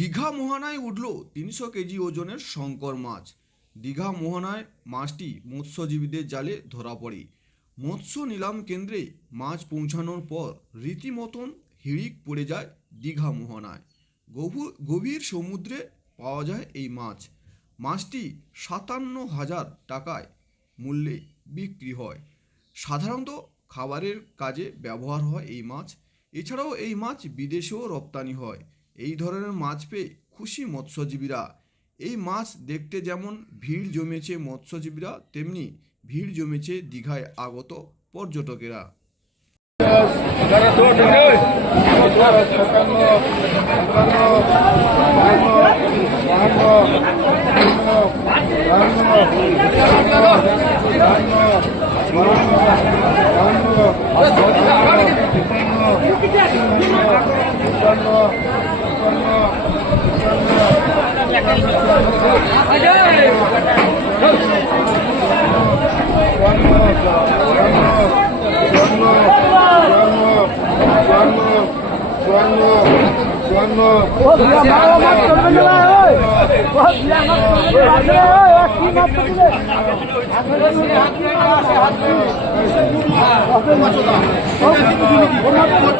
দীঘা মোহনায় উঠল ৩০০ কেজি ওজনের শঙ্কর মাছ। দীঘা মোহনায় মাছটি মৎস্যজীবীদের জালে ধরা পড়ে। মৎস্য নিলাম কেন্দ্রে মাছ পৌঁছানোর পর রীতিমতন হিড়িক পড়ে যায় দীঘা মোহনায়। গভীর সমুদ্রে পাওয়া যায় এই মাছ। মাছটি ৫৭,০০০ টাকায় মূল্যে বিক্রি হয়। সাধারণত খাবারের কাজে ব্যবহার হয় এই মাছ। এছাড়াও এই মাছ বিদেশেও রপ্তানি হয়। এই ধরনের মাছ পেয়ে খুশি মৎস্যজীবীরা। এই মাছ দেখতে যেমন ভিড় জমেছে মৎস্যজীবীরা, তেমনি ভিড় জমেছে দীঘায় আগত পর্যটকেরা।